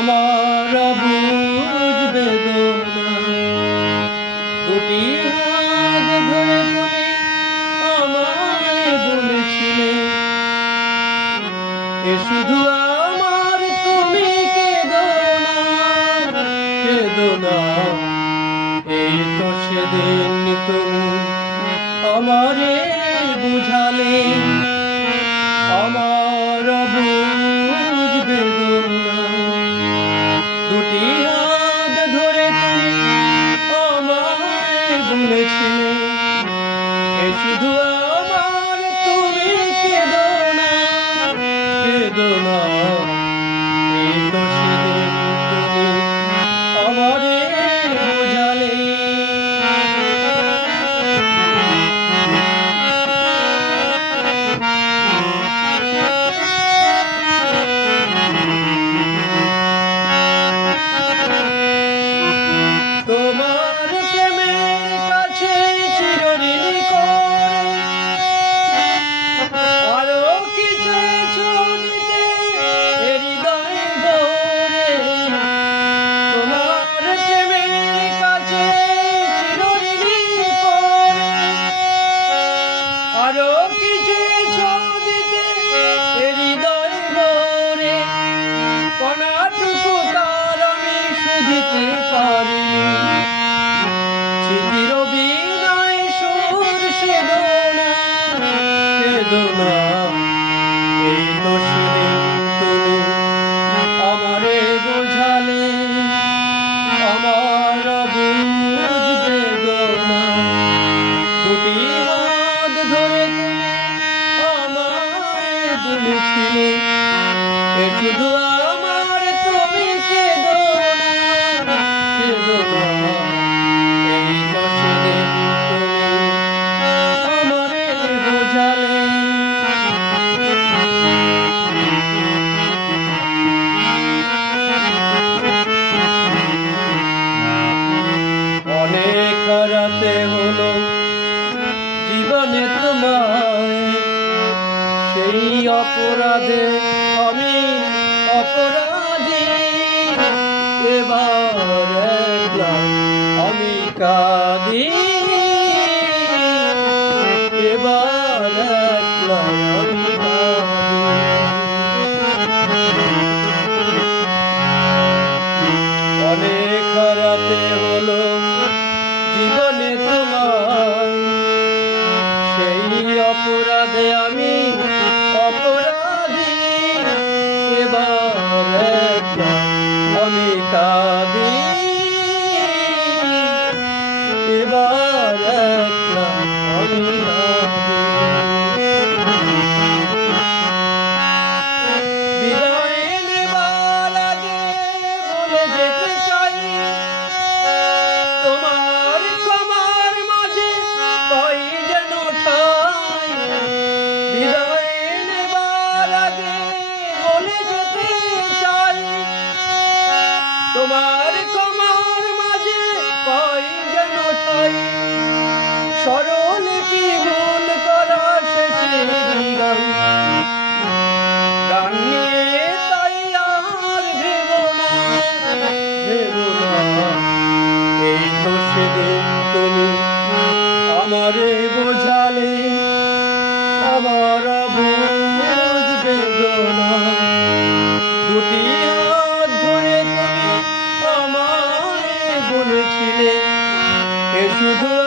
আমার বুঝবে দুটি হাত ধরে তুমি আমায় বলেছিলে। এ শুধু আমার, তুমি কেঁদো না কেঁদো না। এই তো সেদিন তুমি আমারে বুঝালে। আমার আমায় বলেছিলে এ শুধু অনেক রাতে হলো। জীবনে তোমায়। সেই অপরাধে আমি অপরাধী। এবার আমি কাঁদি। এবার অপরাধে আমি অপরাধী। এবার আমি কাঁদি তোমার কমার মাঝে পাই যেন ঠাই। স্মরণলিপি ভুল করা শেষে গান নিয়ে তাই আর ভেব না ভেব না। এই তো সেদিন তুমি আমারে বোঝালে, আমার বুঝবে না দুটি শুধু